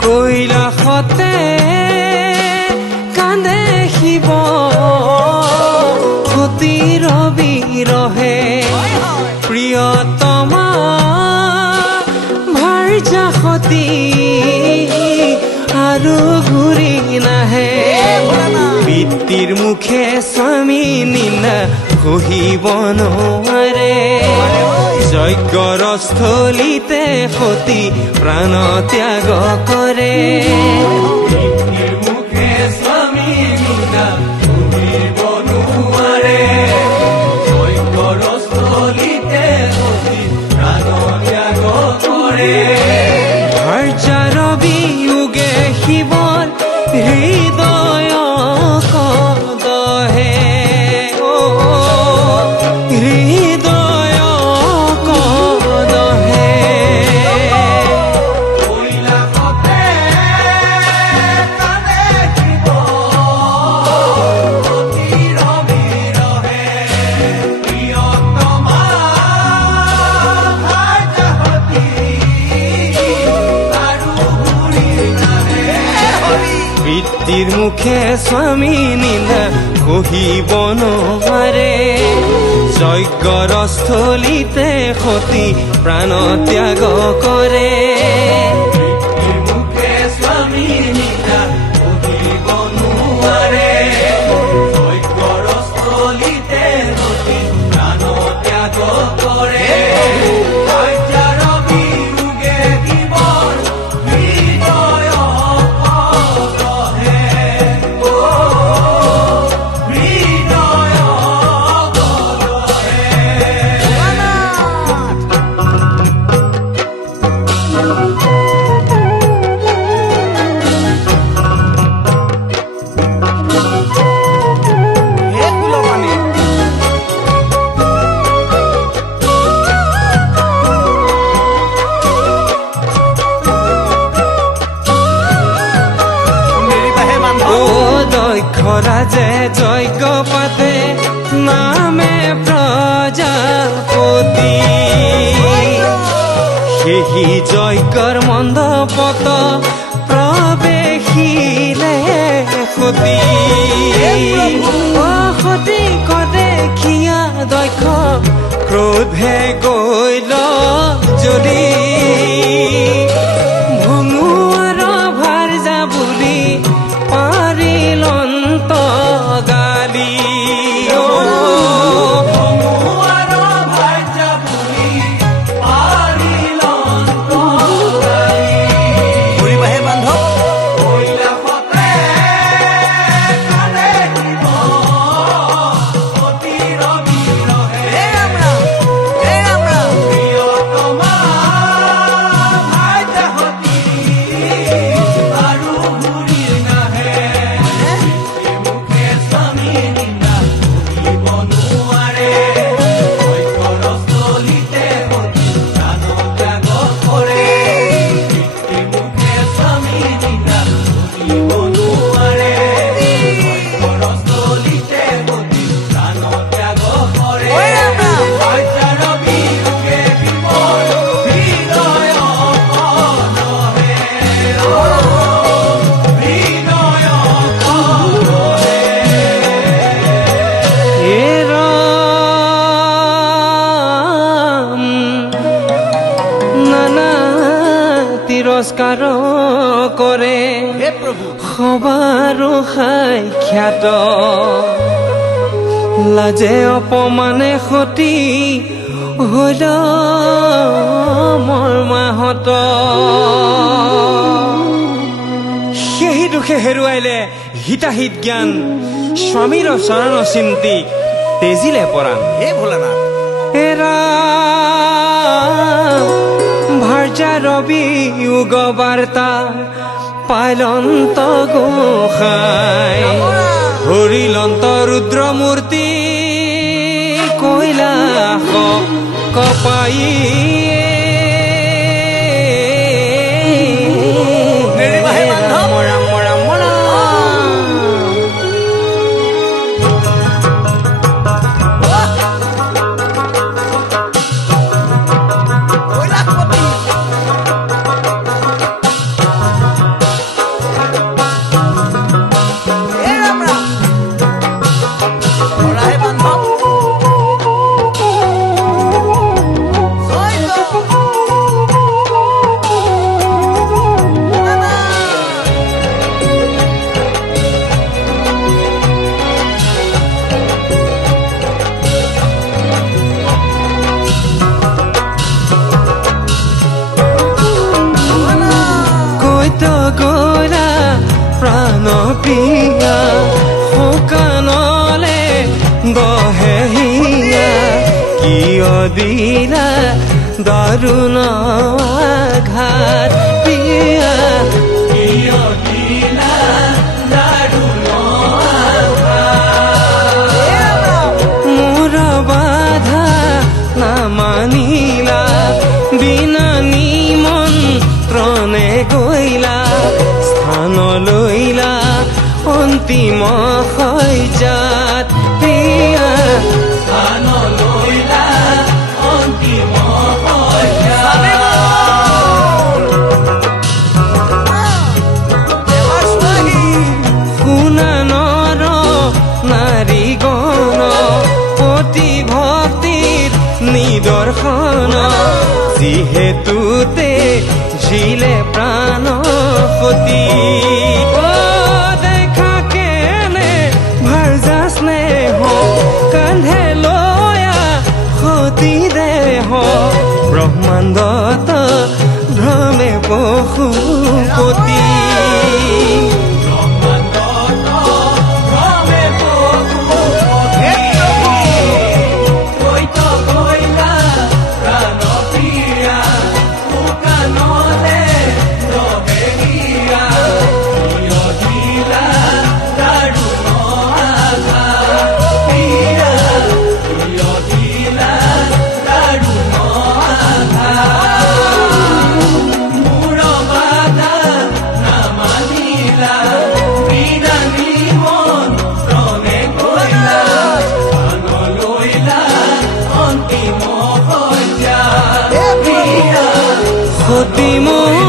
কৈলাসতে কান্দে শিৱ সতীৰ বিৰহে প্ৰিয়তমা ভাৰ্যা সতী আৰু ঘূৰি নাহে পিতৃৰ মুখে স্বামী নিন্দা সহিব নোৱাৰে যজ্ঞৰ স্থলীতে সতী প্ৰাণ ত্যাগ কৰে পিতৃৰ মুখে স্বামী নিন্দা সহিব নোৱাৰে যজ্ঞৰ স্থলীতে সতী প্ৰাণ ত্যাগ কৰে ভাৰ্যাৰ বিয়োগে শিৱৰ হৃদয় কদহে হৃদয় কদহে কৈলাসতে কান্দে শিৱ সতীৰ বিৰহে প্ৰিয়তমা ভাৰ্যা সতী আৰু ঘূৰি নাহে পিতৃৰ মুখে স্বামী নিন্দা সহিব নোৱাৰে যজ্ঞৰ স্থলীতে সতী প্ৰাণ ত্যাগ কৰে পিতৃৰ মুখে স্বামী নিন্দা সহিব নোৱাৰে যজ্ঞৰ স্থলীতে সতী প্ৰাণ ত্যাগ কৰে ভাৰ্যাৰ বিয়োগে শিৱৰ হৃদয় কদহে হৃদয় দক্ষৰাজে যজ্ঞ পাতে নামে প্ৰজাপতি সেই যজ্ঞৰ মণ্ডপত প্ৰৱেশিলে সতী সতী কদেখিয়া দক্ষ ক্ৰোধে গৈ জ্বলি ভঙুৱাৰ ভাৰ্যা বুলি পাৰিলন্ত গালি ভঙুৱাৰ ভাৰ্যা বুলি পাৰিলন্ত গালি কৰিবাহে বান্ধৱ কৈলাসতে কান্দে শিৱ সতীৰ বিৰহে হে ৰাম ৰাম প্ৰিয়তমা ভাৰ্যা সতী আৰু ঘূৰি নাহে মুখে স্বামী নিন্দা সহিব নোৱাৰে যজ্ঞৰ স্থলীতে সতী প্ৰাণ ত্যাগ কৰে মুখে স্বামী নিন্দা সহিব নোৱাৰে যজ্ঞৰ স্থলীতে সতী প্ৰাণ ত্যাগ কৰে ভাৰ্যাৰ বিয়োগে শিৱৰ হৃদয় কদহে হৃদয় কদহে হে ৰাম নানা তিৰস্কাৰ কৰে হে প্ৰভু সবাৰ সাক্ষাৎ লাজে অপমানে সতী হল মৰ্মাহত মুখে হেৰুৱাইলে হিতাহিত জ্ঞান স্বামীৰ চৰণ চিন্তি তেজিলে পৰাণ হে ভোলানাথ এৰা ভাৰ্যা ৰবি যুগ বাৰ্তা পাইলন্ত গোসাই হৰিলন্ত ৰুদ্ৰমূৰ্তি কৈলাস কপাই নেৰিবাহে বান্ধৱ। ৰাম ৰাম ৰাম কৈলাশপতি হে ৰাম ৰাম ধৰাহে বান্ধৱ জয় জয় ভোলানাথ কৈত গলা প্ৰাণ প্ৰিয়া শুকানলে দহে হিয়া কিয় দিলা দাৰুণ আঘাত প্ৰিয়া কিয় দিলা দাৰুণ মোৰ বাধা নামানিলা বিনা নিমন্ত্ৰণে গৈলা স্থান লৈলা অন্তিম শয্যাত প্ৰিয়া স্থান লৈলা অন্তিম দেৱাৰ চোৱাহি শুনা নৰ নাৰী গণ অতি ভক্তিৰ নিদৰ্শন যিহেতুতে জিলে প্ৰাণ সতী অ দেখা কেনে ভাৰ্যা স্নেহ কান্ধে লয়া সতী দেহ ব্ৰহ্মাণ্ডত ভ্ৰমে পশুপতি সতী মোৰ